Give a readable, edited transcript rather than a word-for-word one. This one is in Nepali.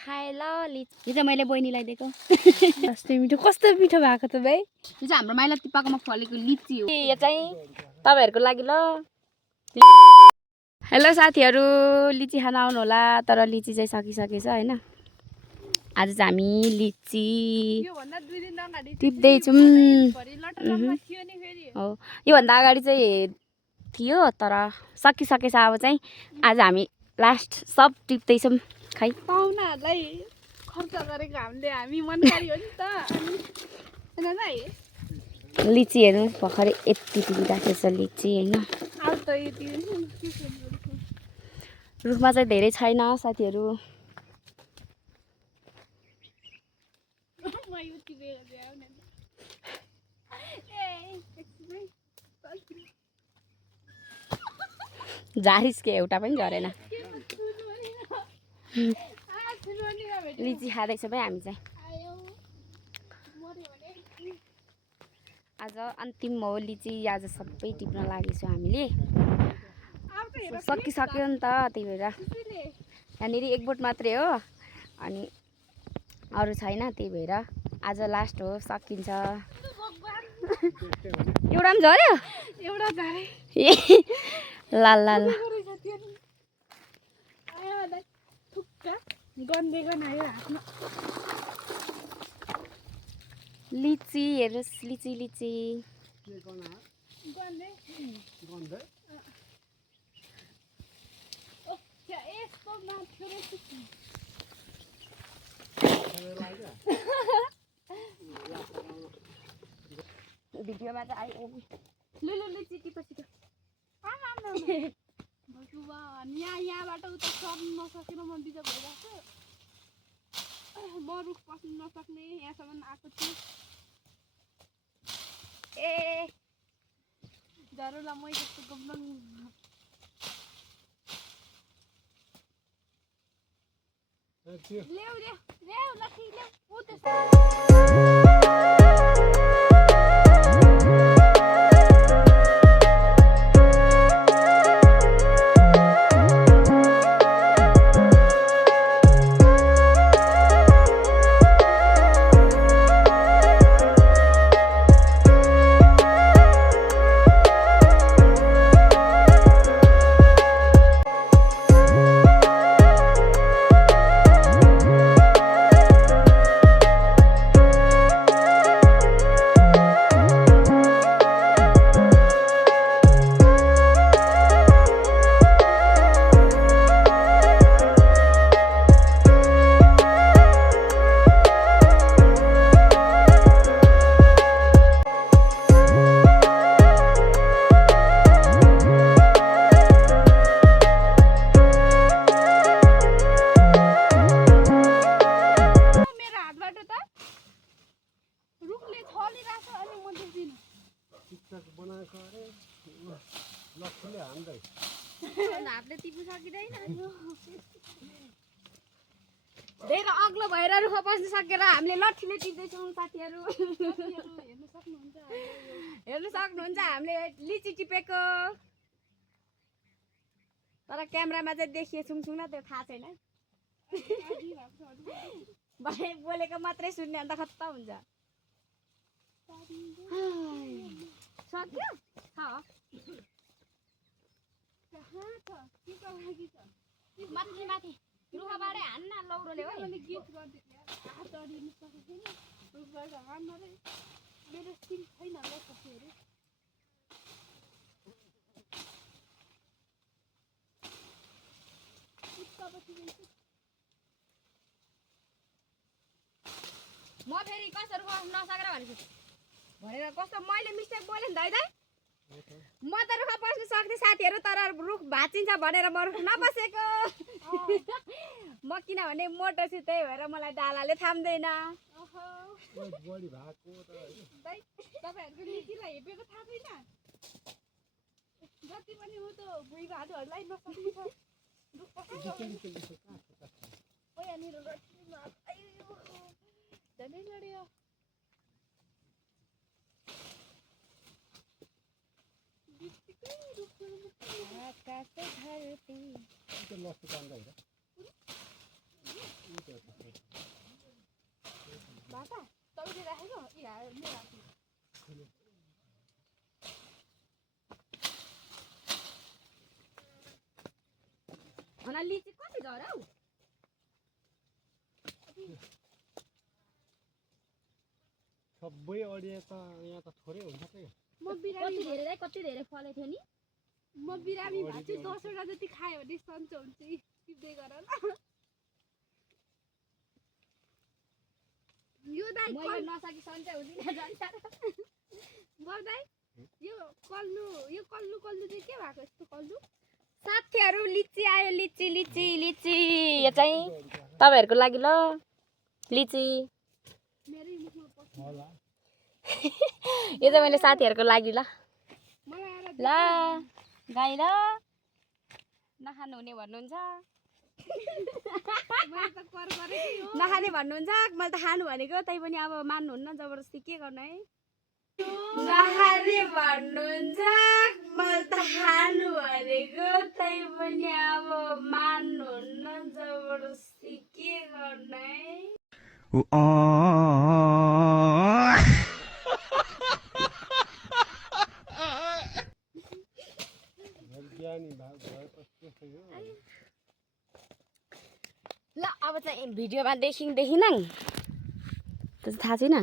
खाए ल लिची यो चाहिँ मैले बहिनीलाई दिएको कस्तो मिठो भएको त भाइ यो चाहिँ हाम्रो माइला तिप्पाकोमा फलेको लिची हो यो चाहिँ तपाईहरुको लागि ल हेलो साथीहरु लिची खान आउनु होला तर लिची चाहिँ सकिसकेछ हैन आज चाहिँ हामी लिची टिप्दै छौं हो यो भन्दा अगाडि चाहिँ थियो तर सकिसकेछ अब चाहिँ आज हामी लास्ट सब टिप्दै छौं खै पाहुनाहरुलाई खर्च गरेको हामी मनकारी हो नि त अनि लिची हेर्नु भर्खरै यति टिपिराखेको छ लिची हैन रुखमा चाहिँ धेरै छैन साथीहरु झारिस के एउटा पनि झरेन लिची खाँदैछ भाइ हामी चाहिँ आज अन्तिम हो लिची आज सबै टिप्न लागेछौँ हामीले सकिसक्यो नि त त्यही भएर यहाँनिर एक बोट मात्रै हो अनि अरू छैन त्यही भएर आज लास्ट हो सकिन्छ एउटा पनि झर्यो एउटा झरे ला ला ला गन्देगन आयो हातमा लिची हेर्नुस् लिची लिची भिडियोमा चाहिँ आयो लु लिची टिप्छ छिटो यहाँबाट उता सर्नु नसकेर म बिजा भइरहेको म रुख पस्नु नसक्ने यहाँसम्म आएको छु ए जरुला मै जस्तो गब्लङ ल्याउ लक्ष्मी ल्याउ उ त्यस्तो धेरै अग्लो भएर रुख पस्न सकेर हामीले लट्ठीले टिप्दैछौँ साथीहरु हेर्नु सक्नुहुन्छ हामीले लिची टिपेको तर क्यामेरामा चाहिँ देखिए छुङछुङ न त्यो थाहा छैन भाइ बोलेको मात्रै सुन्ने अन्त खत्ता हुन्छ सक्यो माथि माथि रुखबाटै हान्न लौरोले हो गीत गर्दै हात अडिनु सकेन रुखबाट हान्न रे मेरो स्किन छैन ल कसैहरु म फेरि कसरी गर्नु नसकेर भनेछु भनेर कस्तो मैले मिस्टेक बोले नि दाइ म त रुख पस्न सक्ने साथीहरु तर रुख भाचिन्छ भनेर म रुख नपसेको म किनभने मोटो छु त्यही भएर मलाई डालाले थाम्दैन बडी भएको त दाइ तपाईहरुको लिचीलाई हेपेको थाहा छैन जति पनि हो त भुइ भादुहरुलाई नसक्ने छ रुख पस्न ओया निरो लट्ठीमा आइयो जनै लड्यो आकाश धरती बाटा तपाईँले राखेको मेरो राख्नु अनि लिची कति झर हौ सबै अडियो त यहाँ त थोरै हुन्छ त म बिरामी कति धेरै फलेको थियो नि म बिरामी भएको छु 10 वटा जति खायो भने सन्चो हुन्छ टिप्दै गर ल यो दाइ मैले नसकी सन्चै हुँदिन जान्छ बर्दाइ यो कल्लु चाहिँ के भएको यस्तो कल्लु साथीहरु लिची आयो लिची लिची लिची यो चाहिँ तपाईहरुको लागि ल लिची मेरै मुखमा पस्छ होला यो चाहिँ मैले साथीहरुको लागि ल मलाई आएर ल गाई ल नखानु हुने भन्नुहुन्छ मैले त कर गरेकै हो नखाने भन्नुहुन्छ मैले त खानु भनेको तै पनि अब मान्नुहुन्न जबरजस्ती के गर्नु है नखाने भन्नुहुन्छ मैले त खानु भनेको तै पनि अब मान्नुहुन्न जबरजस्ती के गर्नु है ज्ञानी भएपछि त्यस्तै हो ल अब चाहिँ भिडियोमा देखिन त थाहा छैन